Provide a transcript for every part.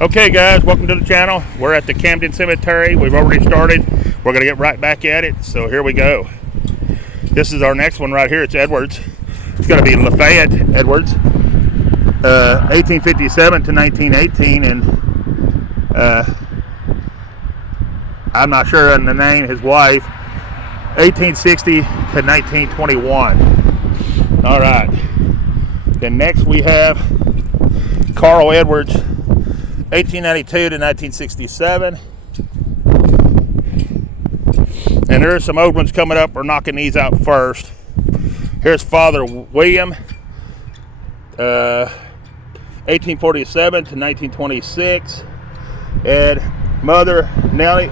Okay guys, welcome to the channel. We're at the Camden Cemetery. We've already started. We're going to get right back at it. So here we go. This is our next one right here. It's Edwards. It's going to be Lafayette Edwards. 1857 to 1918. And I'm not sure on the name, his wife. 1860 to 1921. All right. Then next we have Carl Edwards. 1892 to 1967. And there's some old ones coming up. We're knocking these out first. Here's Father William, 1847 to 1926. And Mother Nellie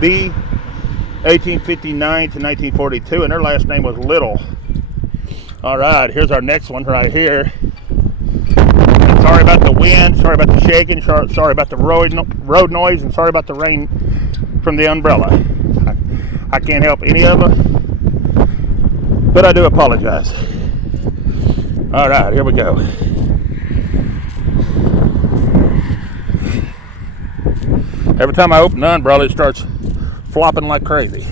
B, 1859 to 1942. And her last name was Little. All right, here's our next one right here. Sorry about the wind, sorry about the shaking, sorry about the road noise, and sorry about the rain from the umbrella. I can't help any of them, but I do apologize. All right, here we go. Every time I open the umbrella, it starts flopping like crazy.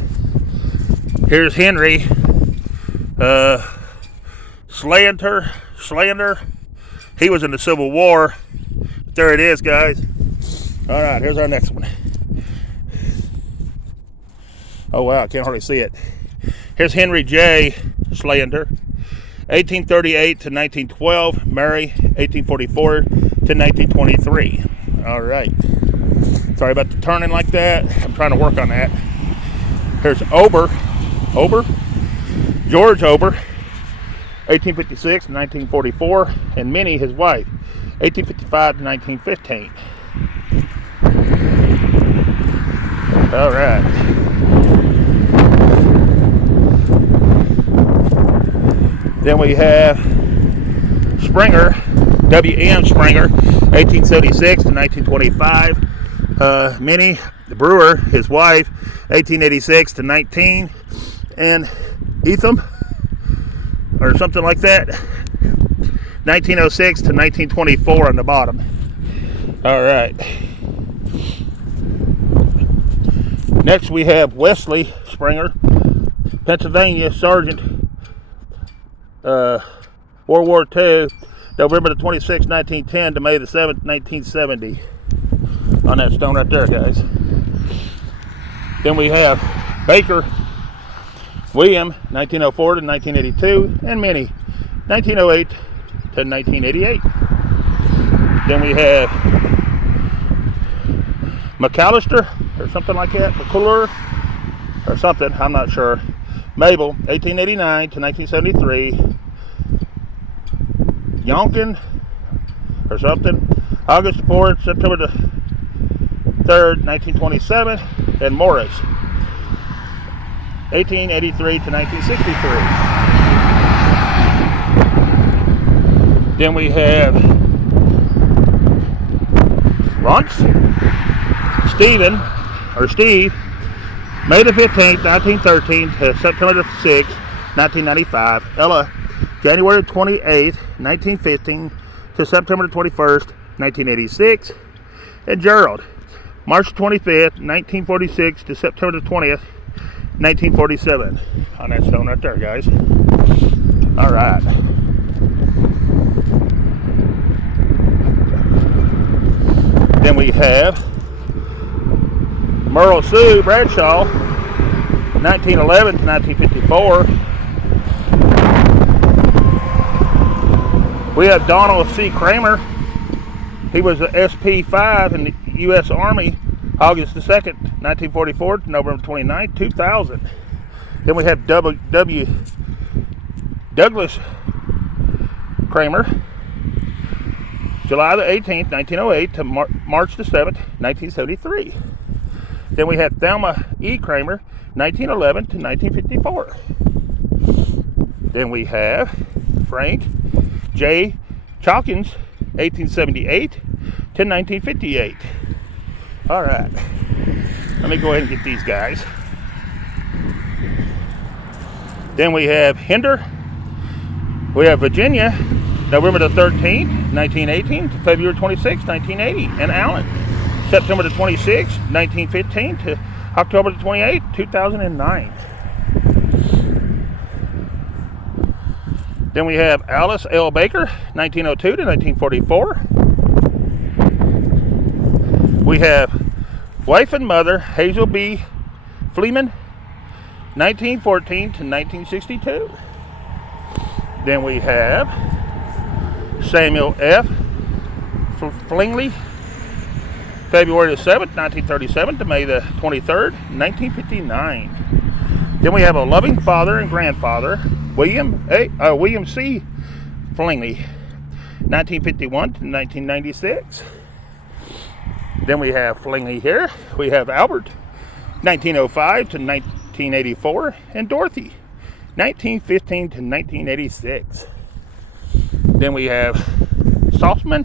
Here's Henry Slander. He was in the Civil War. There it is, guys. All right, here's our next one. Oh, wow, I can't hardly see it. Here's Henry J. Slander, 1838 to 1912. Mary, 1844 to 1923. All right. Sorry about the turning like that. I'm trying to work on that. Here's George Ober. 1856 to 1944, and Minnie, his wife, 1855 to 1915. All right. Then we have Springer, W.M. Springer, 1876 to 1925. Minnie, the brewer, his wife, 1886 to 19, and Etham, or something like that, 1906 to 1924 on the bottom. All right. Next we have Wesley Springer, Pennsylvania Sergeant, World War II, November the 26th, 1910 to May the 7th, 1970. On that stone right there, guys. Then we have Baker William, 1904 to 1982, and Minnie, 1908 to 1988. Then we have McAllister, or something like that, McCuller, or something, I'm not sure. Mabel, 1889 to 1973. Yonkin, or something, August 4th, September the 3rd, 1927. And Morris, 1883 to 1963. Then we have Runts, Steve, May the 15th, 1913 to September the 6th, 1995. Ella, January 28th, 1915 to September the 21st, 1986. And Gerald, March 25th, 1946 to September the 20th, 1947. On that stone right there, guys. All right. Then we have Merle Sue Bradshaw, 1911 to 1954. We have Donald C. Kramer. He was an SP5 in the U.S. Army, August the 2nd, 1944 to November 29th, 2000. Then we have W. Douglas Kramer, July the 18th, 1908 to March the 7th, 1973. Then we have Thelma E. Kramer, 1911 to 1954. Then we have Frank J. Chalkins, 1878 to 1958. All right. Let me go ahead and get these guys. Then we have Hinder. We have Virginia November the 13th, 1918 to February 26, 1980 in Allen. September the 26th, 1915 to October the 28th, 2009. Then we have Alice L. Baker, 1902 to 1944. We have wife and mother Hazel B. Fleeman, 1914 to 1962. Then we have Samuel F. Flingley, February the 7th, 1937 to May the 23rd, 1959. Then we have a loving father and grandfather, William C. Flingley, 1951 to 1996. Then we have Flingley here. We have Albert, 1905 to 1984, and Dorothy, 1915 to 1986. Then we have Saltzman.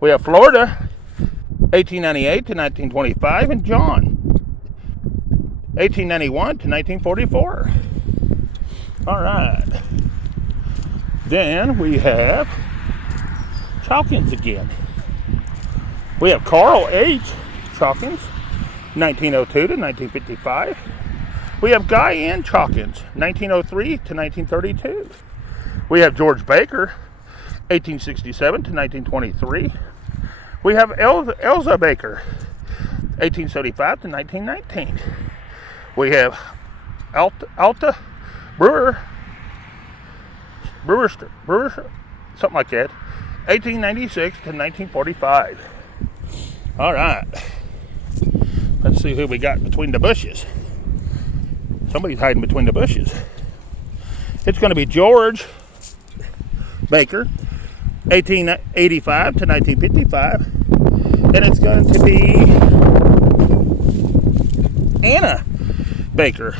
We have Florida, 1898 to 1925, and John, 1891 to 1944. All right. Then we have Chalkins again. We have Carl H. Chalkins, 1902 to 1955. We have Guy N. Chalkins, 1903 to 1932. We have George Baker, 1867 to 1923. We have Elza Baker, 1875 to 1919. We have Alta Brewer, something like that, 1896 to 1945. All right. Let's see who we got between the bushes. Somebody's hiding between the bushes. It's going to be George Baker, 1885 to 1955. And it's going to be Anna Baker.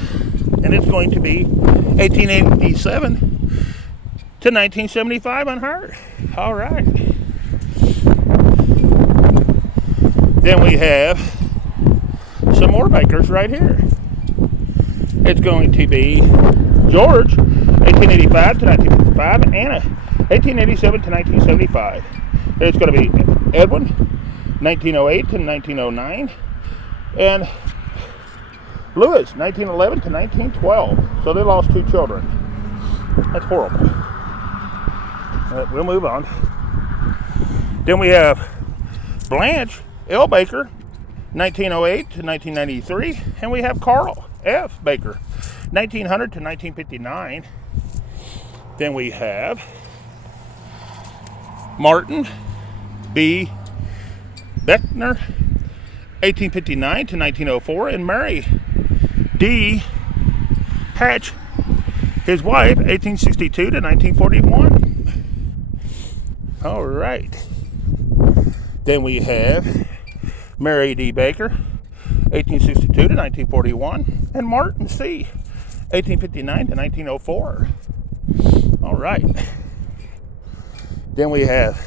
And it's going to be 1887 to 1975 on her. All right. Then we have some more Bakers right here. It's going to be George, 1885 to 1955, and Anna, 1887 to 1975. And it's going to be Edwin, 1908 to 1909, and Lewis, 1911 to 1912. So they lost 2 children. That's horrible. We'll move on. Then we have Blanche L. Baker, 1908 to 1993, and we have Carl F. Baker, 1900 to 1959. Then we have Martin B. Beckner, 1859 to 1904, and Mary D. Hatch, his wife, 1862 to 1941. All right. Then we have Mary D. Baker, 1862 to 1941, and Martin C., 1859 to 1904. All right. Then we have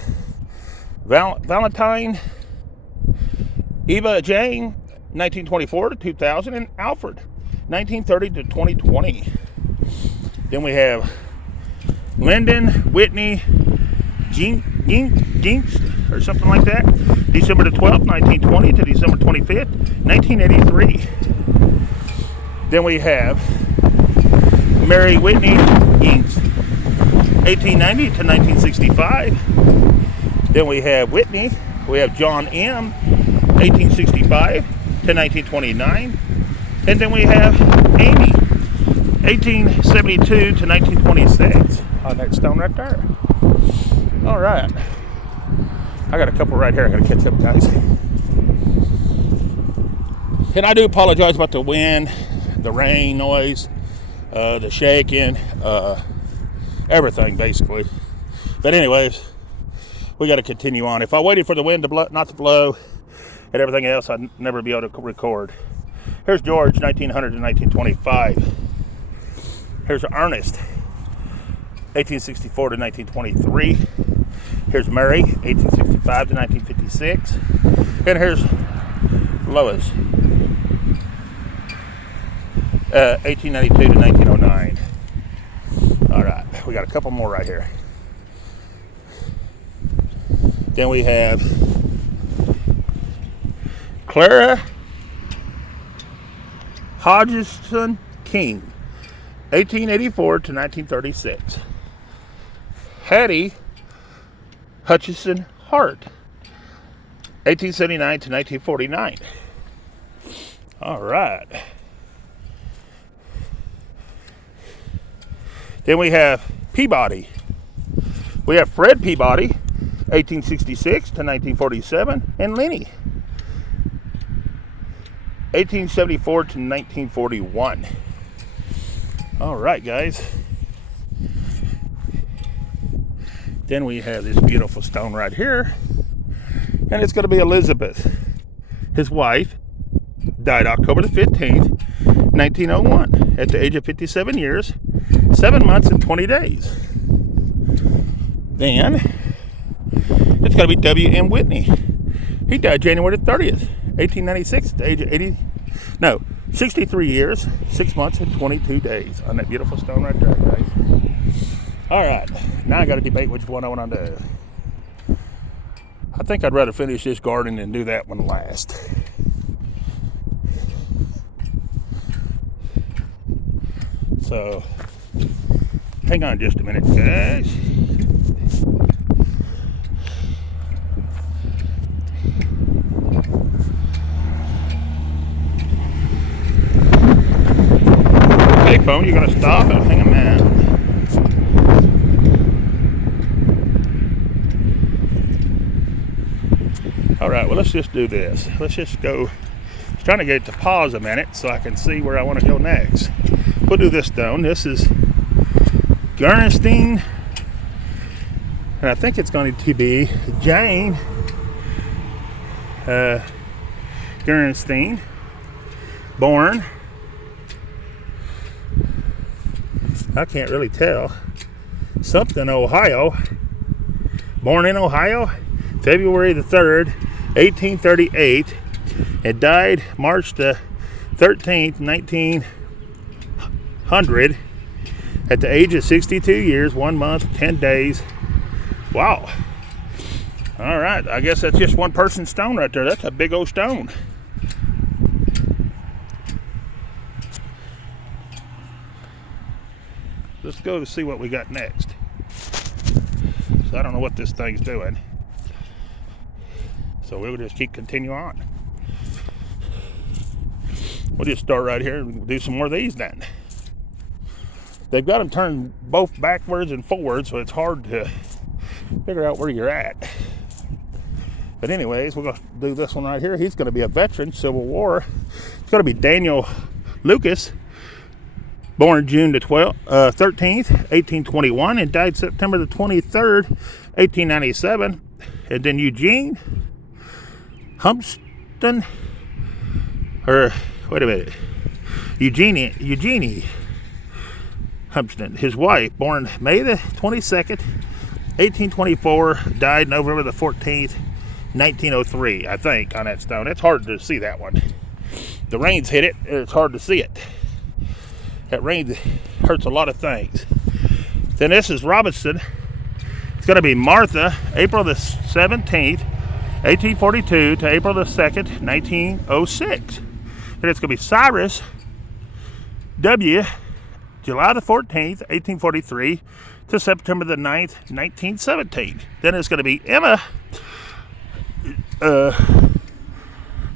Valentine Eva Jane, 1924 to 2000, and Alfred, 1930 to 2020. Then we have Lyndon Whitney Jinx, or something like that, December the 12th, 1920 to December 25th, 1983. Then we have Mary Whitney Jinx, 1890 to 1965. Then we have Whitney. We have John M., 1865 to 1929. And then we have Amy, 1872 to 1926. On that stone right there. All right. I got a couple right here I got to catch up, guys. And I do apologize about the wind, the rain noise, the shaking, everything basically. But anyways, we got to continue on. If I waited for the wind to blow, not to blow, and everything else, I'd never be able to record. Here's George, 1900 to 1925. Here's Ernest, 1864 to 1923. Here's Mary, 1865 to 1956. And here's Lois, 1892 to 1909. All right, we got a couple more right here. Then we have Clara Hodgson King, 1884 to 1936. Hattie Hutchison Hart, 1879 to 1949. All right. Then we have Peabody. We have Fred Peabody, 1866 to 1947, and Lenny, 1874 to 1941. All right, guys. Then we have this beautiful stone right here, and it's going to be Elizabeth. His wife died October the 15th, 1901, at the age of 57 years, 7 months and 20 days. Then it's going to be W.M. Whitney. He died January 30th, 1896, at the age of 63 years, 6 months and 22 days on that beautiful stone right there, guys. All right, now I got to debate which one I want to do. I think I'd rather finish this garden and do that one last. So, hang on just a minute, guys. Okay, phone, you gonna stop? Oh, hang on, man. All right, well, let's just do this. Let's just go. I was trying to get it to pause a minute so I can see where I want to go next. We'll do this stone. This is Gernstein, and I think it's going to be Jane Gernstein, born, I can't really tell, something Ohio, born in Ohio, February the 3rd, 1838, and died March the 13th, 1900, at the age of 62 years, 1 month, 10 days. Wow. All right, I guess that's just one person's stone right there. That's a big old stone. Let's go to see what we got next. So I don't know what this thing's doing. So we'll just continue on. We'll just start right here and do some more of these then. They've got them turned both backwards and forwards, so it's hard to figure out where you're at. But anyways, we're going to do this one right here. He's going to be a veteran, Civil War. It's going to be Daniel Lucas, born June the 13th, 1821, and died September the 23rd, 1897. And then Eugene Humpston, or wait a minute, Eugenie Humpston, his wife, born May the 22nd, 1824, died November the 14th, 1903, I think, on that stone. It's hard to see that one. The rains hit it, and it's hard to see it. That rain hurts a lot of things. Then this is Robinson. It's going to be Martha, April the 17th, 1842 to April the 2nd, 1906. Then it's going to be Cyrus W., July the 14th, 1843 to September the 9th, 1917. Then it's going to be Emma,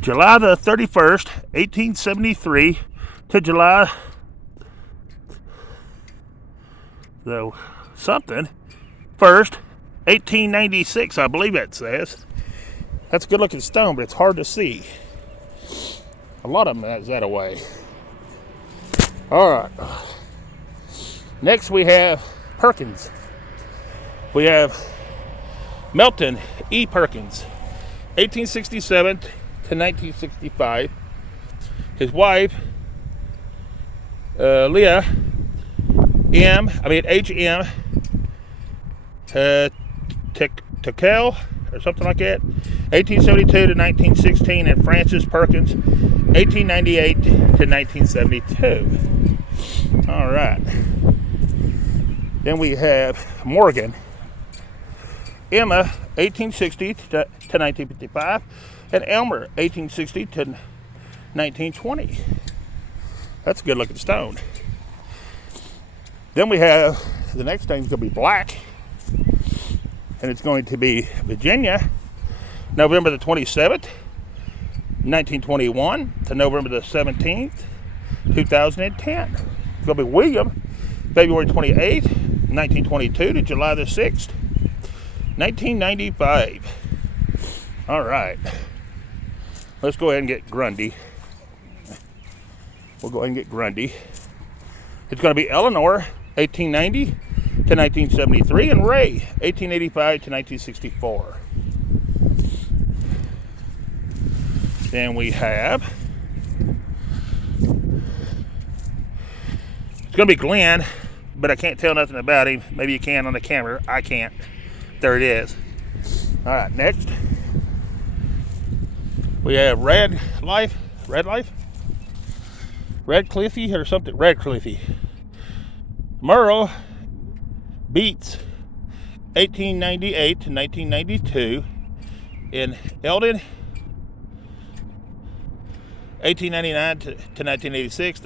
July the 31st, 1873 to July the something, 1st, 1896, I believe it says. That's a good looking stone, but it's hard to see. A lot of them is that away. All right. Next we have Perkins. We have Melton E. Perkins, 1867 to 1965. His wife, Leah H.M. Tekel, or something like that, 1872 to 1916, and Francis Perkins, 1898 to 1972. All right. Then we have Morgan. Emma, 1860 to 1955, and Elmer, 1860 to 1920. That's a good looking stone. Then we have, the next thing's going to be black, and it's going to be Virginia, November the 27th, 1921 to November the 17th, 2010. It's going to be William, February 28th, 1922 to July the 6th, 1995. All right. Let's go ahead and get Grundy. We'll go ahead and get Grundy. It's going to be Eleanor, 1890 to 1973, and Ray, 1885 to 1964. Then we have, it's going to be Glenn, but I can't tell nothing about him. Maybe you can on the camera. I can't. There it is. All right, next. We have Radcliffe or something, Radcliffe. Merle Beats, 1898 to 1992, in Eldon, 1899 to 1986.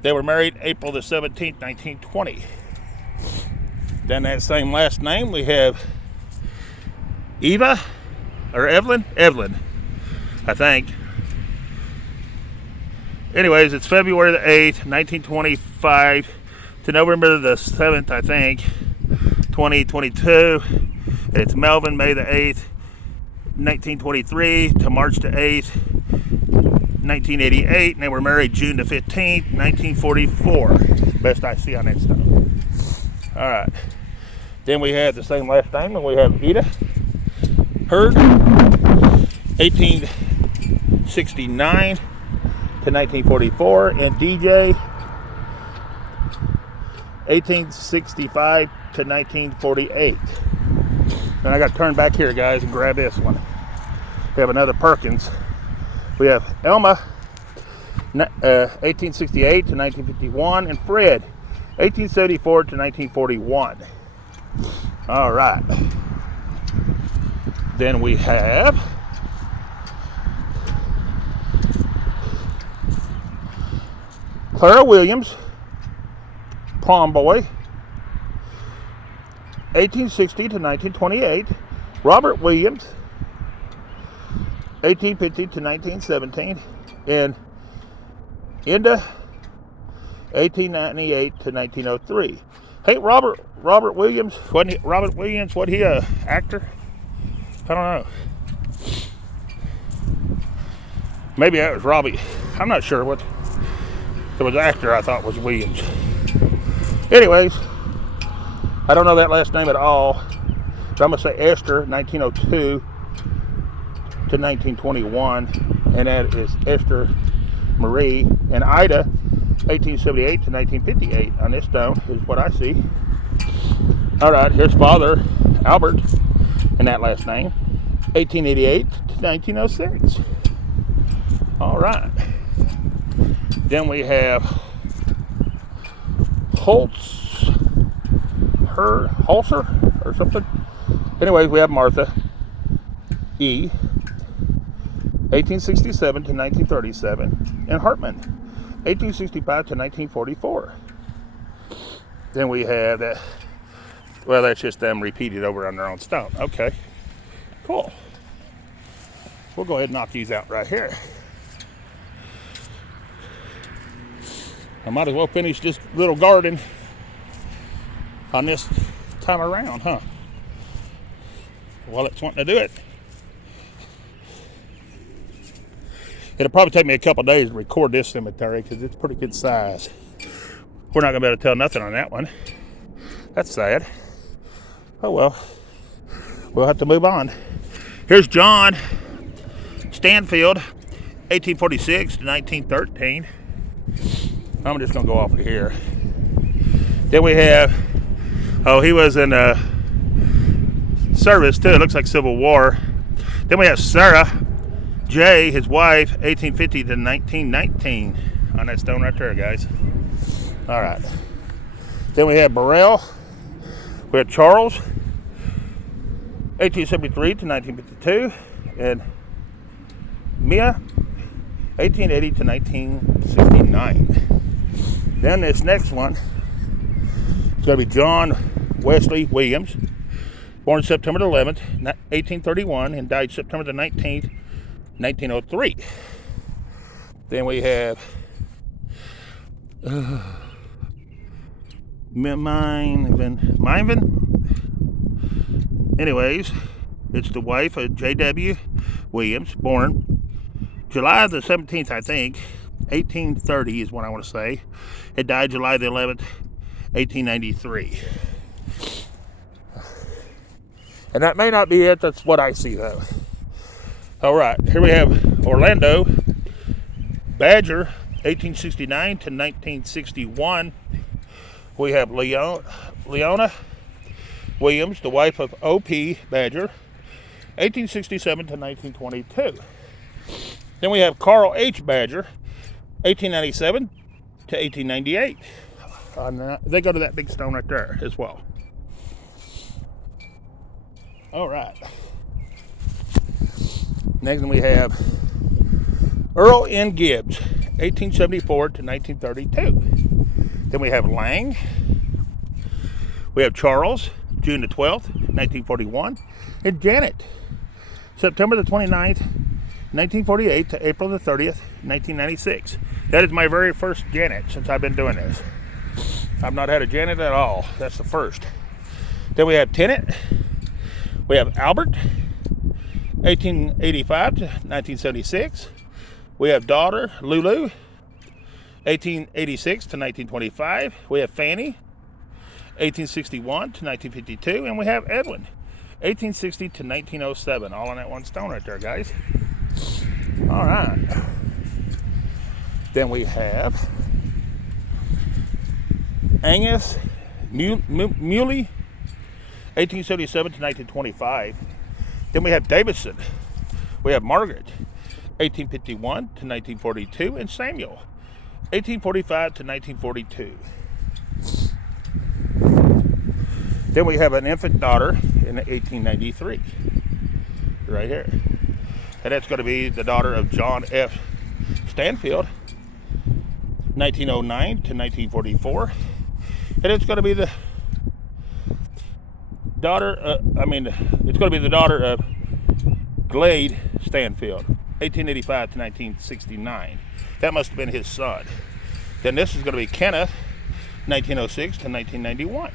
They were married April the 17th, 1920. Then that same last name, we have Eva, or Evelyn, I think. Anyways, it's February the 8th, 1925 to November the 7th, I think, 2022. And it's Melvin, May the 8th, 1923 to March the 8th, 1988. And they were married June the 15th, 1944. Best I see on that stuff. All right. Then we have the same last name, and we have Ida Hurd, 1869 to 1944, and DJ, 1865 to 1948. And I got to turn back here, guys, and grab this one. We have another Perkins. We have Elma, 1868 to 1951, and Fred, 1874 to 1941. All right. Then we have Clara Williams, prom boy, 1860 to 1928. Robert Williams, 1850 to 1917, and Inda, 1898 to 1903. Hey, Robert Williams, wasn't he a actor? I don't know. Maybe that was Robbie. I'm not sure what. There was an actor I thought was Williams. Anyways, I don't know that last name at all. So I'm going to say Esther, 1902 to 1921. And that is Esther Marie. And Ida, 1878 to 1958 on this stone is what I see. All right, here's Father Albert, and that last name, 1888 to 1906. All right. Then we have Holzer or something. Anyways, we have Martha E, 1867 to 1937, and Hartman, 1865 to 1944. Then we have that. Well, that's just them repeated over on their own stone. Okay, cool. We'll go ahead and knock these out right here. I might as well finish this little garden on this time around, huh? Well, it's wanting to do it. It'll probably take me a couple days to record this cemetery because it's pretty good size. We're not going to be able to tell nothing on that one. That's sad. Oh well. We'll have to move on. Here's John Stanfield, 1846 to 1913. I'm just going to go off of here. Then we have, he was in service too. It looks like Civil War. Then we have Sarah J, his wife, 1850 to 1919 on that stone right there, guys. All right. Then we have Burrell. We have Charles, 1873 to 1952, and Mia, 1880 to 1969. Then this next one is going to be John Wesley Williams, born September 11th, 1831, and died September the 19th, 1903. Then we have Minvin. Anyways, it's the wife of J.W. Williams, born July the 17th, I think, 1830 is what I want to say. It died July the 11th, 1893. And that may not be it. That's what I see, though. All right, here we have Orlando Badger, 1869 to 1961. We have Leona Williams, the wife of O.P. Badger, 1867 to 1922. Then we have Carl H. Badger, 1897 to 1898. They go to that big stone right there as well. All right. Next we have Earl N. Gibbs, 1874 to 1932. Then we have Lang. We have Charles, June the 12th, 1941. And Janet, September the 29th, 1948 to April the 30th, 1996. That is my very first Janet since I've been doing this. I've not had a Janet at all. That's the first. Then we have Tennant. We have Albert, 1885 to 1976. We have daughter, Lulu, 1886 to 1925. We have Fanny, 1861 to 1952. And we have Edwin, 1860 to 1907. All on that one stone right there, guys. All right. Then we have Angus Muley, 1877 to 1925. Then we have Davidson. We have Margaret, 1851 to 1942, and Samuel, 1845 to 1942. Then we have an infant daughter in 1893, right here. And that's going to be the daughter of John F. Stanfield, 1909 to 1944. And it's going to be the daughter, it's going to be the daughter of Glade Stanfield, 1885 to 1969. That must have been his son. Then this is going to be Kenneth, 1906 to 1991.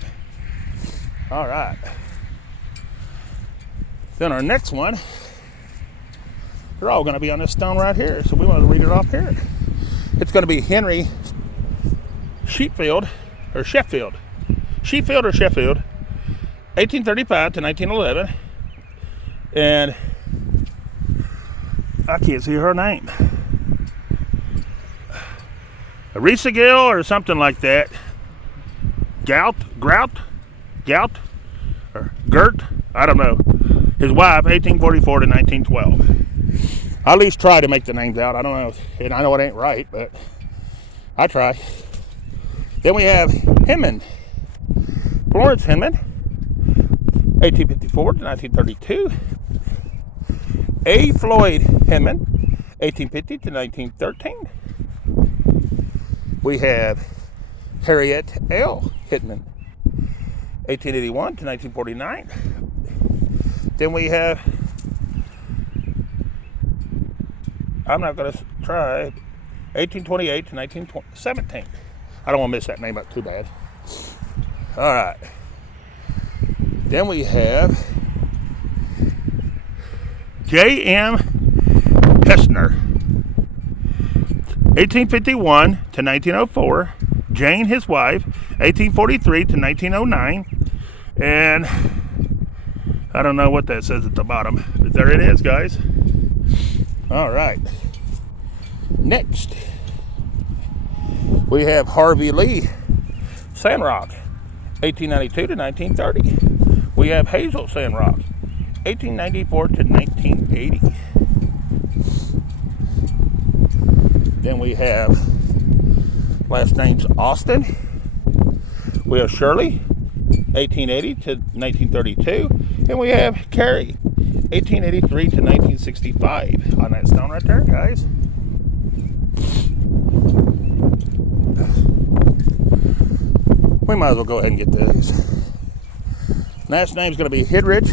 All right. Then our next one, they're all going to be on this stone right here, so we want to read it off here. It's going to be Henry Sheffield, 1835 to 1911, and I can't see her name. Risa Gill or something like that. Gout, or Gert, I don't know. His wife, 1844 to 1912. I at least try to make the names out. I don't know, and I know it ain't right, but I try. Then we have Hinman, Florence Hinman, 1854 to 1932. A. Floyd Hinman, 1850 to 1913. We have Harriet L. Hinman, 1881 to 1949. Then we have, I'm not going to try, 1828 to 1917. I don't want to mess that name up too bad. All right. Then we have J.M. Hessner, 1851 to 1904. Jane, his wife, 1843 to 1909. And I don't know what that says at the bottom, but there it is, guys. All right. Next, we have Harvey Lee Sandrock, 1892 to 1930. We have Hazel Sandrock, 1894 to 1980. Then we have last name's Austin. We have Shirley, 1880 to 1932. Then we have Carrie, 1883 to 1965 on that stone right there, guys. We might as well go ahead and get these. Last name's going to be Hidridge.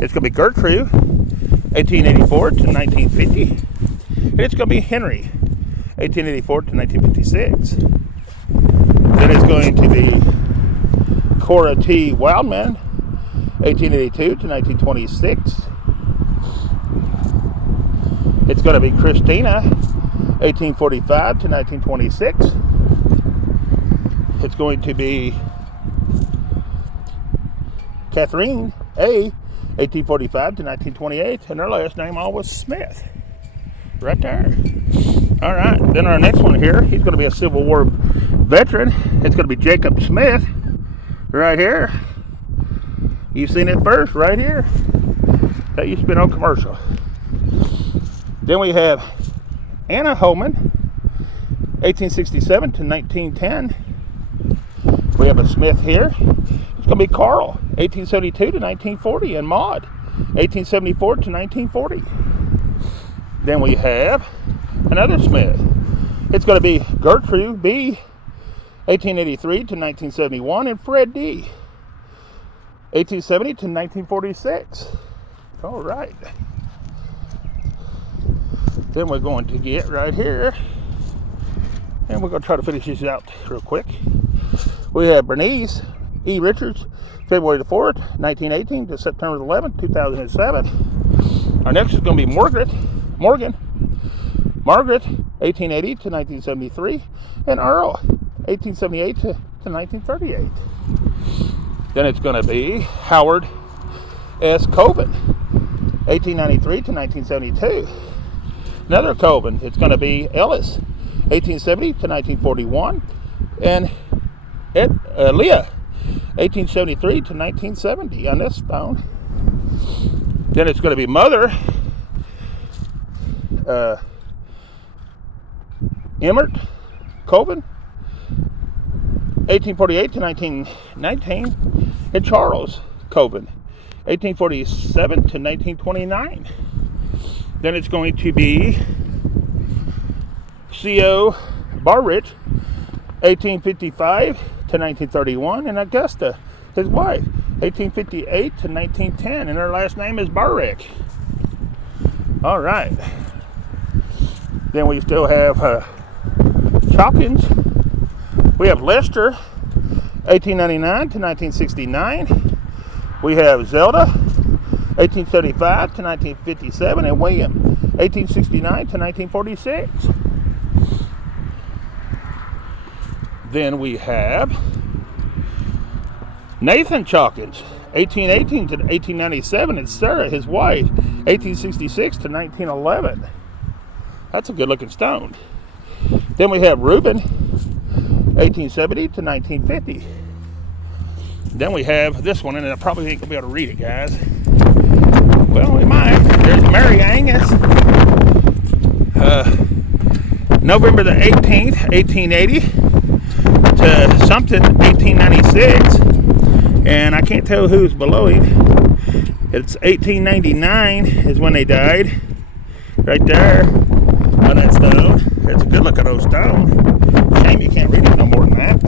It's going to be Gertrude, 1884 to 1950. And it's going to be Henry, 1884 to 1956. Then it's going to be Cora T. Wildman, 1882 to 1926. It's going to be Christina, 1845 to 1926. It's going to be Catherine A., 1845 to 1928, and her last name was Smith. Right there. All right, then our next one here, he's going to be a Civil War veteran. It's going to be Jacob Smith, right here. You've seen it first, right here. That used to be on commercial. Then we have Anna Holman, 1867 to 1910. We have a Smith here. It's going to be Carl, 1872 to 1940, and Maud, 1874 to 1940. Then we have another Smith. It's going to be Gertrude B., 1883 to 1971, and Fred D., 1870 to 1946. All right. Then we're going to get right here, and we're going to try to finish this out real quick. We have Bernice E. Richards, February the 4th, 1918 to September the 11th, 2007. Our next is going to be Margaret, 1880 to 1973, and Earl, 1878 to 1938. Then it's going to be Howard S. Coven, 1893 to 1972. Another Coven, it's going to be Ellis, 1870 to 1941, and Leah, 1873 to 1970 on this stone. Then it's going to be Mother Emmert Coven, 1848 to 1919, and Charles Coven, 1847 to 1929. Then it's going to be C.O. Barrett, 1855 to 1931, and Augusta, his wife, 1858 to 1910, and her last name is Barrick. All right. Then we still have Chalkins. We have Lester, 1899 to 1969. We have Zelda, 1875 to 1957, and William, 1869 to 1946. Then we have Nathan Chalkins, 1818 to 1897, and Sarah, his wife, 1866 to 1911. That's a good looking stone. Then we have Reuben, 1870 to 1950. Then we have this one, and I probably ain't gonna be able to read it, guys. Well, we might. There's Mary Angus, November the 18th, 1880 to something, 1896. And I can't tell who's below him. It's 1899 is when they died. Right there on that stone. It's a good look at those stones. Shame you can't read it no more than that.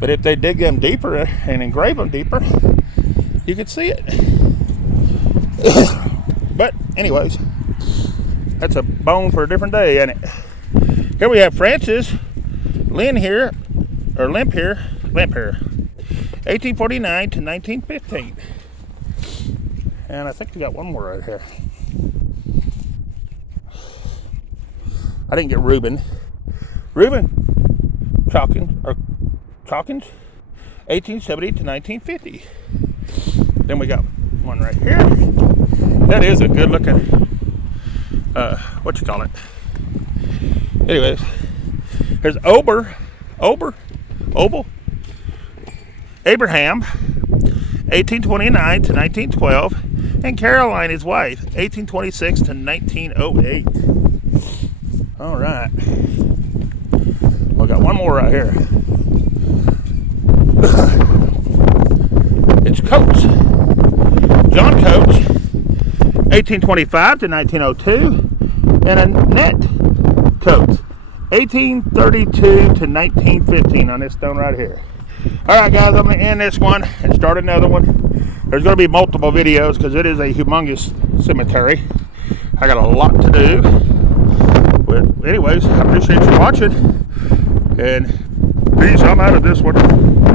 But if they dig them deeper and engrave them deeper, you could see it. But anyways, that's a bone for a different day, ain't it? Here we have Francis Limp here, 1849 to 1915. And I think we got one more right here. I didn't get Reuben. Chalkins, 1870 to 1950. Then we got one right here. That is a good looking, what you call it? Anyways, there's Abraham, 1829 to 1912, and Caroline, his wife, 1826 to 1908. All right. We got one more right here. It's Coates. John Coates, 1825 to 1902. And Annette Coates, 1832 to 1915 on this stone right here. All right, guys, I'm going to end this one and start another one. There's going to be multiple videos because it is a humongous cemetery. I got a lot to do. But anyways, I appreciate you watching. And peace, I'm out of this one.